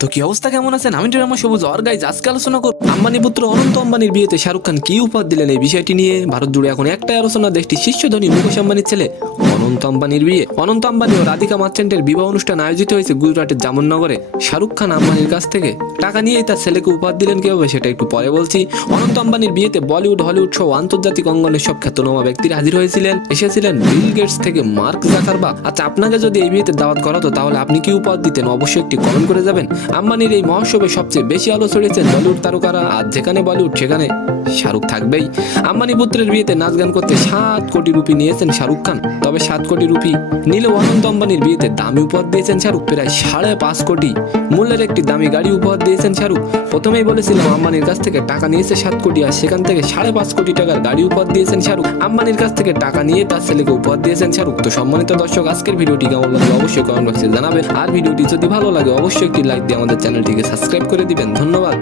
তো কি অবস্থা, কেমন আছেন? আমি ড্রামা সবুজ আর গাইজ আজকে আলোচনা করব আম্বানি পুত্র অনন্ত আম্বানির বিয়েতে শাহরুখ খান কি উপহার দিলেন। এই বিষয়টি নিয়ে ভারত জুড়ে এখন একটাই আলোচনা, দেশটির শীর্ষ ধনী মুকেশ আম্বানির ছেলে অনন্ত আম্বানির বিয়ে। অনন্ত আম্বানি ও রাধিকা মার্চেন্টের বিবাহ অনুষ্ঠান আয়োজিত হয়েছে গুজরাটের জামনগরে। শাহরুখ খান আম্বানির কাছ থেকে টাকা নিয়েই তার ছেলেকে উপহার দিলেন কিভাবে সেটা একটু পরে বলছি। অনন্ত আম্বানির বিয়েতে বলিউড, হলিউড সহ আন্তর্জাতিক অঙ্গনের সব খ্যাতনামা ব্যক্তিরা হাজির হয়েছিলেন। এসেছিলেন বিল গেটস থেকে মার্ক জাকারবার্গ। আচ্ছা, আপনাকে যদি এই বিয়েতে দাওয়াত করা হতো তাহলে আপনি কি উপহার দিতেন? অবশ্যই একটি কমেন্ট করে যাবেন। আম্বানির এই মহোৎসবে সবচেয়ে বেশি আলো ছড়িয়েছেন বলিউড তারকারা, আর যেখানে বলিউড সেখানে শাহরুখ থাকবেই। আম্বানি পুত্রের বিয়েতে নাচ গান করতে 7 কোটি রুপি নিয়েছেন শাহরুখ খান। তবে 7 কোটি রুপি নিলেও অনন্ত আম্বানির বিয়েতে দামি উপহার দিয়েছেন শাহরুখ। প্রায় 5.5 কোটি মূল্যের একটি দামি গাড়ি উপহার দিয়েছেন শাহরুখ। প্রথমেই বলেছিলাম আম্বানির কাছ থেকে টাকা নিয়েছে 7 কোটি, আর সেখান থেকে 5.5 কোটি টাকার গাড়ি উপহার দিয়েছেন শাহরুখ। আম্বানির কাছ থেকে টাকা নিয়ে তার ছেলেকে উপহার দিয়েছেন শাহরুখ। তো সম্মানিত দর্শক, আজকের ভিডিওটি কেমন লাগলো অবশ্যই কমেন্ট বক্সে জানাবেন। আর ভিডিওটি যদি ভালো লাগে অবশ্যই একটি লাইক দিয়ে আমাদের চ্যানেলটিকে সাবস্ক্রাইব করে দিবেন। ধন্যবাদ।